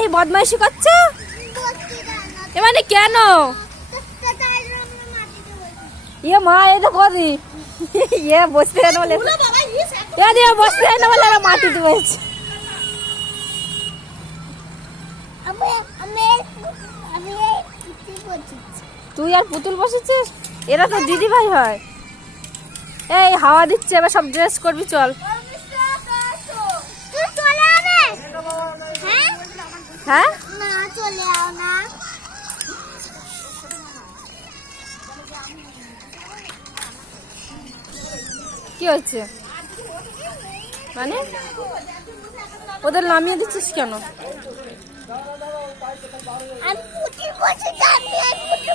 ভাই বদমাইশি করছো? এ মানে কেন? ইয়ে মা এই তো কদি ইয়ে বসতে না বলে বসতে না বলে মাটি দিয়েছে। তুই আর পুতুল বসেছিস? এরা তো দিদি ভাই হয়। এই হাওয়া দিচ্ছে, এবার সব ড্রেস করবি, চল। হ্যাঁ কি হচ্ছে মানে? ওদের নামিয়ে দিচ্ছিস কেন?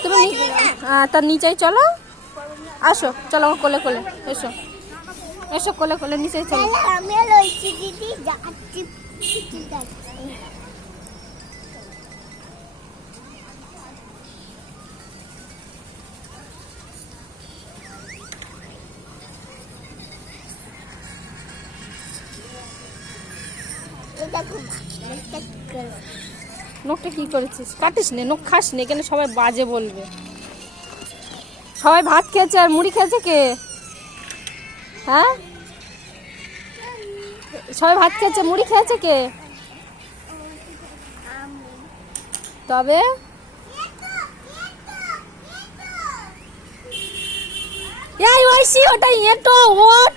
তুমি তার নিচেই চলো, আসো, চলো আমার কোলে কোলে এসো, এসো কোলে কোলে নিচেই চলো। নখটা কি করেছিস? কাটিস নে, নখ খাস নে, কেন সবাই বাজে বলবে। সবাই ভাত খেয়েছে আর মুড়ি খেয়েছে কে? হ্যাঁ, সবাই ভাত খেয়েছে, মুড়ি খেয়েছে কে? তবে এই ওইসি ওটা এটো ওট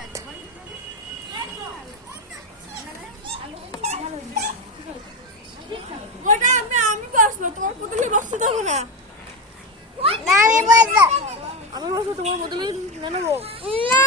ওটা আমি বসবো, তোমার পুতুলে বসতে দেবো না। আমি বসবো, তোমার পুতুলে নেবো না।